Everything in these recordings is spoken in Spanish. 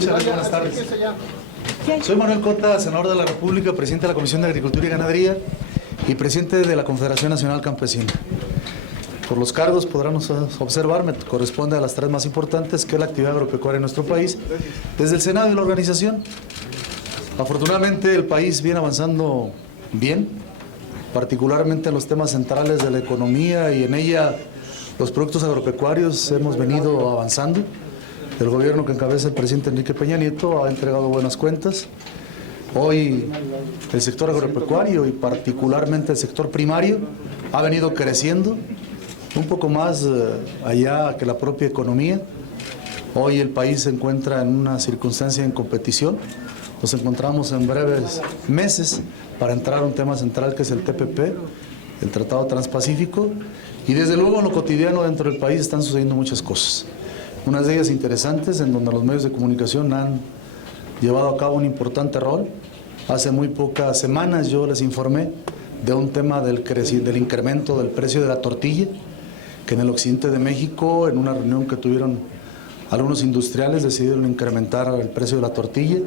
Muchas gracias, buenas tardes. Soy Manuel Cota, senador de la República, presidente de la Comisión de Agricultura y Ganadería y presidente de la Confederación Nacional Campesina. Por los cargos podrán observar, me corresponde a las tres más importantes, que es la actividad agropecuaria en nuestro país, desde el Senado y la organización. Afortunadamente el país viene avanzando bien, particularmente en los temas centrales de la economía, y en ella los productos agropecuarios hemos venido avanzando. El gobierno que encabeza el presidente Enrique Peña Nieto ha entregado buenas cuentas. Hoy el sector agropecuario y particularmente el sector primario ha venido creciendo un poco más allá que la propia economía. Hoy el país se encuentra en una circunstancia en competición. Nos encontramos en breves meses para entrar a un tema central que es el TPP, el Tratado Transpacífico, y desde luego en lo cotidiano dentro del país están sucediendo muchas cosas. Unas de ellas interesantes, en donde los medios de comunicación han llevado a cabo un importante rol. Hace muy pocas semanas yo les informé de un tema del incremento del precio de la tortilla, que en el occidente de México, en una reunión que tuvieron algunos industriales, decidieron incrementar el precio de la tortilla.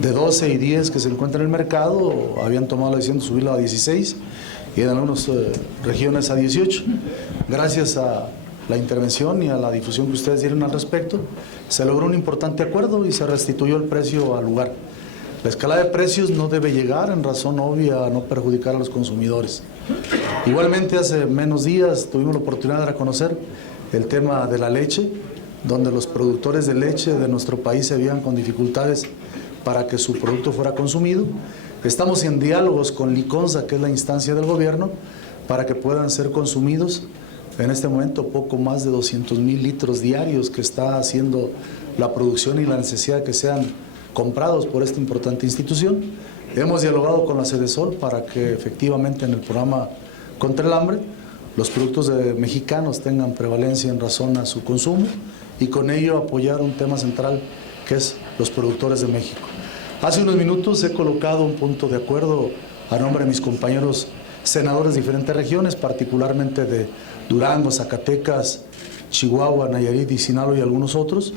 De 12 y 10 que se encuentra en el mercado, habían tomado la decisión de subirla a 16 y en algunas regiones a 18. Gracias a la intervención y a la difusión que ustedes dieron al respecto, se logró un importante acuerdo y se restituyó el precio al lugar. La escalada de precios no debe llegar, en razón obvia, a no perjudicar a los consumidores. Igualmente, hace menos días tuvimos la oportunidad de reconocer el tema de la leche, donde los productores de leche de nuestro país se veían con dificultades para que su producto fuera consumido. Estamos en diálogos con Liconza, que es la instancia del gobierno, para que puedan ser consumidos. En este momento poco más de 200,000 litros diarios que está haciendo la producción y la necesidad de que sean comprados por esta importante institución. Hemos dialogado con la Sedesol para que efectivamente en el programa contra el hambre los productos mexicanos tengan prevalencia en razón a su consumo y con ello apoyar un tema central que es los productores de México. Hace unos minutos he colocado un punto de acuerdo a nombre de mis compañeros senadores de diferentes regiones, particularmente de Durango, Zacatecas, Chihuahua, Nayarit y Sinaloa y algunos otros,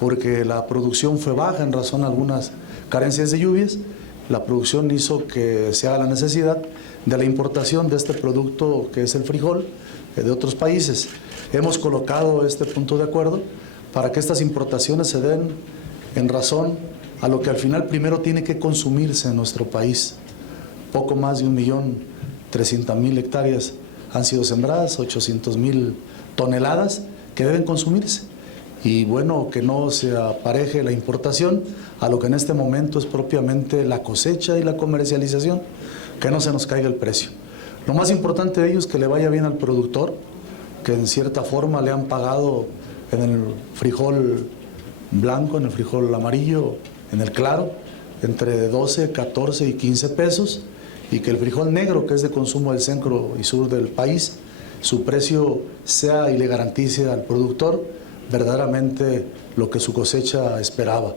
porque la producción fue baja en razón a algunas carencias de lluvias. La producción hizo que se haga la necesidad de la importación de este producto que es el frijol de otros países. Hemos colocado este punto de acuerdo para que estas importaciones se den en razón a lo que al final primero tiene que consumirse en nuestro país. Poco más de 1.300.000 hectáreas han sido sembradas, 800,000 toneladas que deben consumirse. Y bueno, que no se apareje la importación a lo que en este momento es propiamente la cosecha y la comercialización, que no se nos caiga el precio. Lo más importante de ello es que le vaya bien al productor, que en cierta forma le han pagado en el frijol blanco, en el frijol amarillo, en el claro, entre 12, 14 y 15 pesos, y que el frijol negro, que es de consumo del centro y sur del país, su precio sea y le garantice al productor verdaderamente lo que su cosecha esperaba.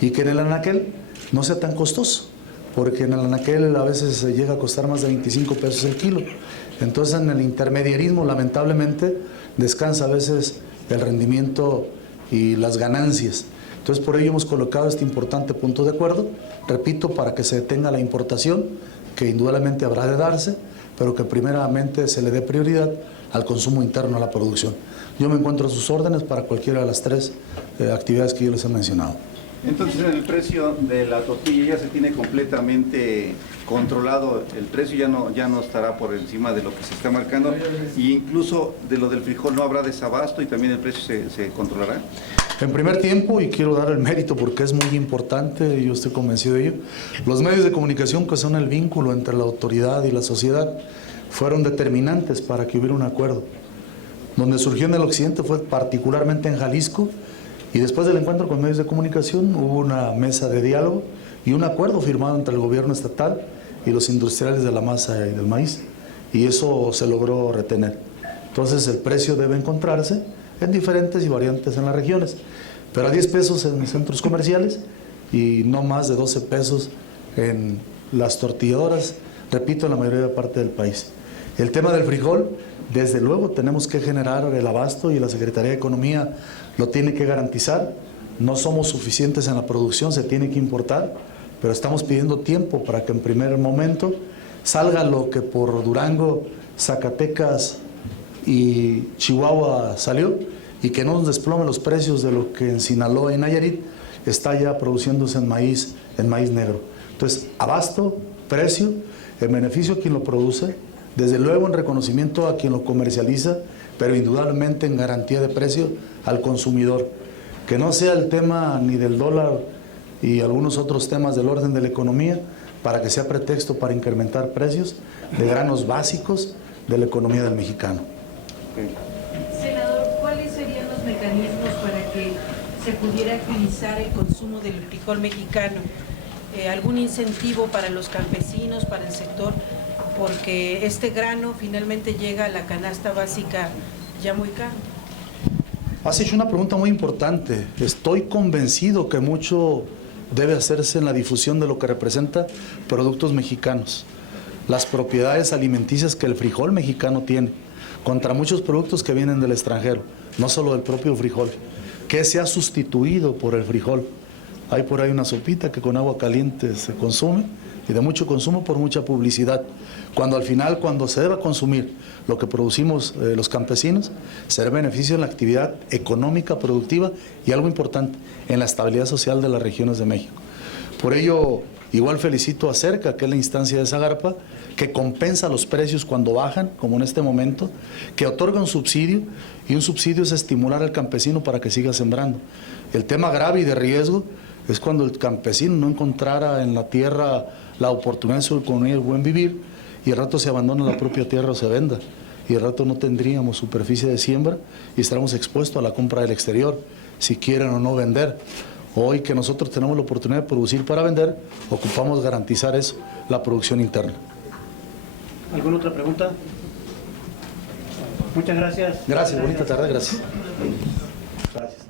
Y que en el anaquel no sea tan costoso, porque en el anaquel a veces llega a costar más de 25 pesos el kilo. Entonces en el intermediarismo lamentablemente descansa a veces el rendimiento y las ganancias. Entonces por ello hemos colocado este importante punto de acuerdo, repito, para que se detenga la importación, que indudablemente habrá de darse, pero que primeramente se le dé prioridad al consumo interno, a la producción. Yo me encuentro a sus órdenes para cualquiera de las tres actividades que yo les he mencionado. Entonces, en el precio de la tortilla ya se tiene completamente controlado, el precio ya no estará por encima de lo que se está marcando, y incluso de lo del frijol no habrá desabasto y también el precio se controlará. En primer tiempo, y quiero dar el mérito porque es muy importante, yo estoy convencido de ello, los medios de comunicación, que son el vínculo entre la autoridad y la sociedad, fueron determinantes para que hubiera un acuerdo. Donde surgió en el occidente fue particularmente en Jalisco, y después del encuentro con medios de comunicación hubo una mesa de diálogo y un acuerdo firmado entre el gobierno estatal y los industriales de la masa y del maíz, y eso se logró retener. Entonces el precio debe encontrarse en diferentes y variantes en las regiones, pero a 10 pesos en los centros comerciales y no más de 12 pesos en las tortilladoras, repito, en la mayoría de parte del país. El tema del frijol, desde luego tenemos que generar el abasto y la Secretaría de Economía lo tiene que garantizar. no somos suficientes en la producción, se tiene que importar, pero estamos pidiendo tiempo para que en primer momento salga lo que por Durango, Zacatecas y Chihuahua salió, y que no nos desplomen los precios de lo que en Sinaloa y Nayarit está ya produciéndose en maíz negro. Entonces, abasto, precio, en beneficio a quien lo produce, desde luego en reconocimiento a quien lo comercializa, pero indudablemente en garantía de precio al consumidor. Que no sea el tema ni del dólar y algunos otros temas del orden de la economía para que sea pretexto para incrementar precios de granos básicos de la economía del mexicano. Senador, ¿cuáles serían los mecanismos para que se pudiera agilizar el consumo del frijol mexicano? ¿Algún incentivo para los campesinos, para el sector? Porque este grano finalmente llega a la canasta básica ya muy caro. Has hecho una pregunta muy importante. Estoy convencido que mucho debe hacerse en la difusión de lo que representa productos mexicanos, las propiedades alimenticias que el frijol mexicano tiene, contra muchos productos que vienen del extranjero, no solo del propio frijol, que se ha sustituido por el frijol. Hay por ahí una sopita que con agua caliente se consume, y de mucho consumo por mucha publicidad, cuando al final, cuando se deba consumir lo que producimos los campesinos, será beneficio en la actividad económica, productiva y algo importante, en la estabilidad social de las regiones de México. Por ello, igual felicito a Cerca, que es la instancia de Zagarpa, que compensa los precios cuando bajan, como en este momento, que otorga un subsidio, y un subsidio es estimular al campesino para que siga sembrando. El tema grave y de riesgo es cuando el campesino no encontrara en la tierra la oportunidad de su economía y el buen vivir, y al rato se abandona la propia tierra o se venda, y al rato no tendríamos superficie de siembra y estaremos expuestos a la compra del exterior, si quieren o no vender. Hoy que nosotros tenemos la oportunidad de producir para vender, ocupamos garantizar eso, la producción interna. ¿Alguna otra pregunta? Muchas gracias. Gracias, bonita tarde, gracias. Gracias.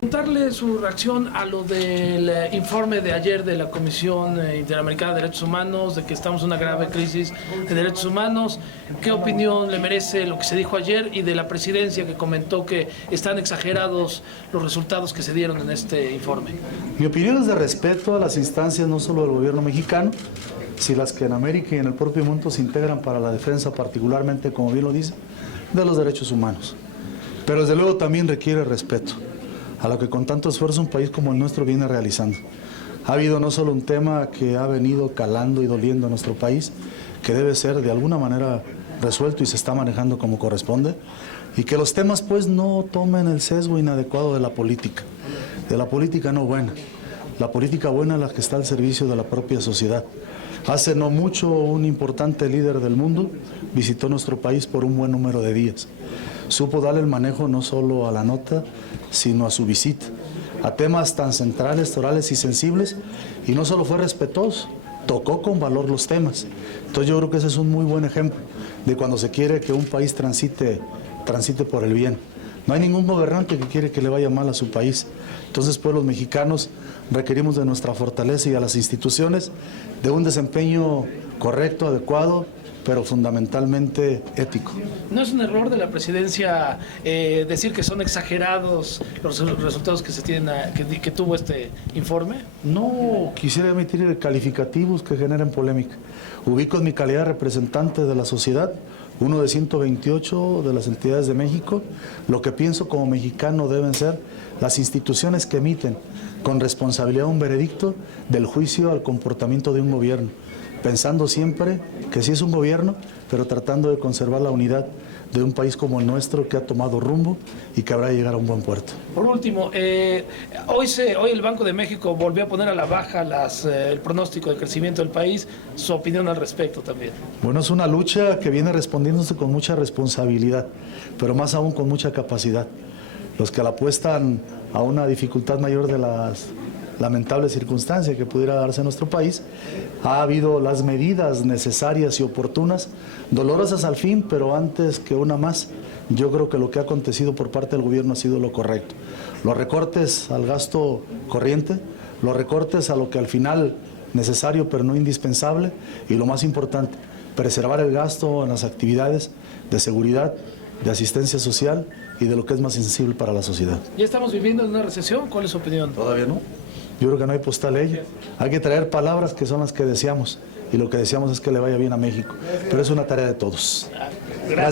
Preguntarle su reacción a lo del informe de ayer de la Comisión Interamericana de Derechos Humanos, de que estamos en una grave crisis de derechos humanos. ¿Qué opinión le merece lo que se dijo ayer y de la presidencia, que comentó que están exagerados los resultados que se dieron en este informe? Mi opinión es de respeto a las instancias no solo del gobierno mexicano, sino las que en América y en el propio mundo se integran para la defensa, particularmente, como bien lo dice, de los derechos humanos. Pero desde luego también requiere respeto a lo que con tanto esfuerzo un país como el nuestro viene realizando. Ha habido no solo un tema que ha venido calando y doliendo a nuestro país, que debe ser de alguna manera resuelto y se está manejando como corresponde, y que los temas pues no tomen el sesgo inadecuado de la política no buena. La política buena es la que está al servicio de la propia sociedad. Hace no mucho un importante líder del mundo visitó nuestro país por un buen número de días. Supo darle el manejo no solo a la nota, sino a su visita, a temas tan centrales, orales y sensibles, y no solo fue respetuoso, tocó con valor los temas. Entonces yo creo que ese es un muy buen ejemplo de cuando se quiere que un país transite por el bien. No hay ningún gobernante que quiere que le vaya mal a su país. Entonces, pues los mexicanos requerimos de nuestra fortaleza y a las instituciones de un desempeño correcto, adecuado, pero fundamentalmente ético. ¿No es un error de la presidencia decir que son exagerados los resultados que se tienen que tuvo este informe? No quisiera emitir calificativos que generen polémica. Ubico en mi calidad de representante de la sociedad, uno de 128 de las entidades de México. Lo que pienso como mexicano deben ser las instituciones que emiten con responsabilidad un veredicto del juicio al comportamiento de un gobierno, pensando siempre que sí es un gobierno, pero tratando de conservar la unidad de un país como el nuestro, que ha tomado rumbo y que habrá de llegar a un buen puerto. Por último, hoy el Banco de México volvió a poner a la baja el pronóstico de crecimiento del país. Su opinión al respecto también. Bueno, es una lucha que viene respondiéndose con mucha responsabilidad, pero más aún con mucha capacidad. Los que la apuestan a una dificultad mayor de las lamentable circunstancia que pudiera darse en nuestro país, ha habido las medidas necesarias y oportunas, dolorosas al fin, pero antes que una más, yo creo que lo que ha acontecido por parte del gobierno ha sido lo correcto. Los recortes al gasto corriente, los recortes a lo que al final necesario pero no indispensable, y lo más importante, preservar el gasto en las actividades de seguridad, de asistencia social y y de lo que es más sensible para la sociedad. ¿Ya estamos viviendo en una recesión? ¿Cuál es su opinión? ¿Todavía no? Yo creo que no hay postal ley. Hay que traer palabras que son las que deseamos, y lo que deseamos es que le vaya bien a México. Pero es una tarea de todos. Gracias.